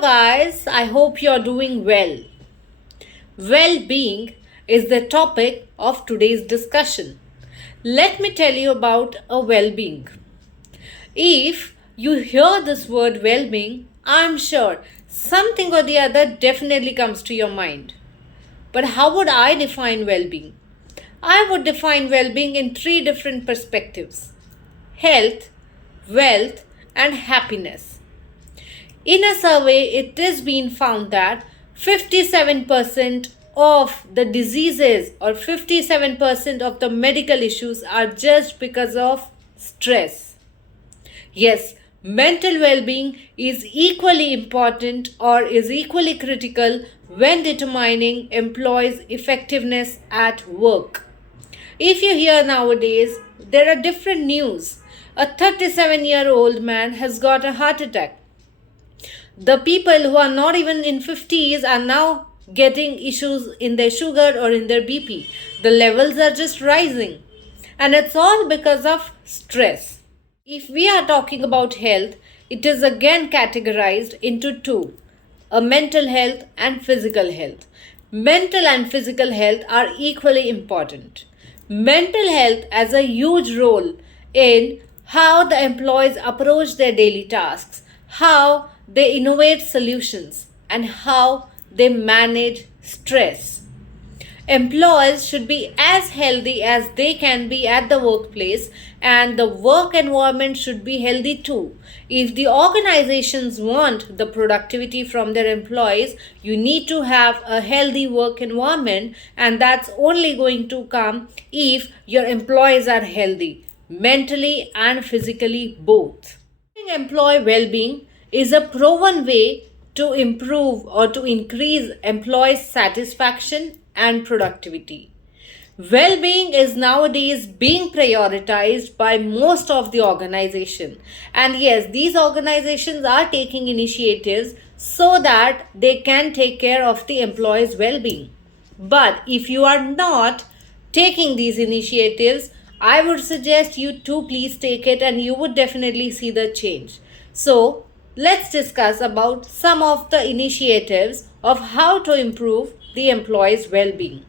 guys, I hope you're doing well. Well being is the topic of today's discussion. Let me tell you about a well being. If you hear this word well being, I'm sure something or the other definitely comes to your mind. But how would I define well being? I would define well being in three different perspectives: health, wealth, and happiness. In a survey, it has been found that 57% of the diseases or 57% of the medical issues are just because of stress. Yes, mental well being is equally important or is equally critical when determining employees' effectiveness at work. If you hear nowadays, there are different news. A 37-year-old man has got a heart attack. The people who are not even in 50s are now getting issues in their sugar or in their BP. The levels are just rising. And it's all because of stress. If we are talking about health, it is again categorized into two: a mental health and physical health. Mental and physical health are equally important. Mental health has a huge role in how the employees approach their daily tasks, how they innovate solutions, and how they manage stress. Employees should be as healthy as they can be at the workplace, and the work environment should be healthy too. If the organizations want the productivity from their employees, you need to have a healthy work environment, and that's only going to come if your employees are healthy, mentally and physically both. Employee well-being is a proven way to improve or to increase employee satisfaction and productivity. Well-being is nowadays being prioritized by most of the organization. And yes, these organizations are taking initiatives so that they can take care of the employees' well-being. But if you are not taking these initiatives, I would suggest you to please take it, and you would definitely see the change. So let's discuss about some of the initiatives of how to improve the employees' well-being.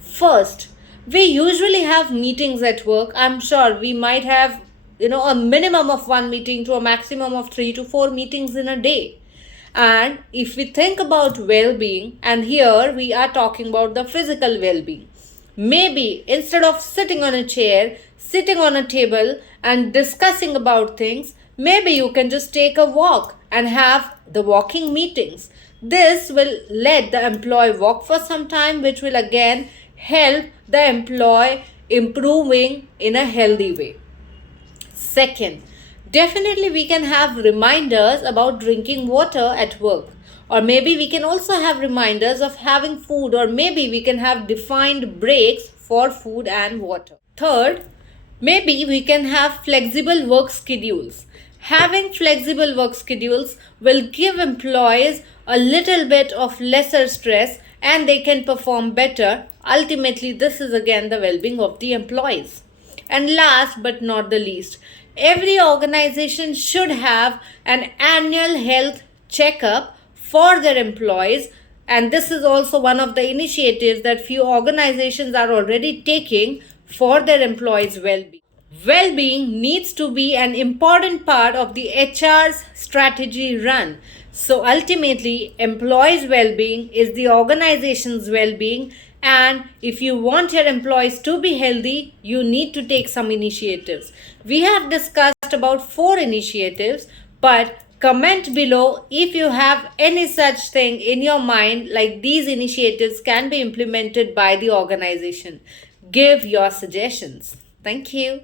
First, we usually have meetings at work. I'm sure we might have, a minimum of one meeting to a maximum of 3 to 4 meetings in a day. And if we think about well-being, and here we are talking about the physical well-being, maybe instead of sitting on a chair, sitting on a table and discussing about things, maybe you can just take a walk and have the walking meetings. This will let the employee walk for some time, which will again help the employee improving in a healthy way. Second, definitely we can have reminders about drinking water at work. Or maybe we can also have reminders of having food, or maybe we can have defined breaks for food and water. Third, maybe we can have flexible work schedules. Having flexible work schedules will give employees a little bit of lesser stress, and they can perform better. Ultimately, this is again the well-being of the employees. And last but not the least, every organization should have an annual health checkup for their employees, and this is also one of the initiatives that few organizations are already taking for their employees' well-being. Well-being needs to be an important part of the HR's strategy run. So ultimately, employees' well-being is the organization's well-being, and if you want your employees to be healthy, you need to take some initiatives. We have discussed about 4 initiatives, but comment below if you have any such thing in your mind, like these initiatives can be implemented by the organization. Give your suggestions. Thank you.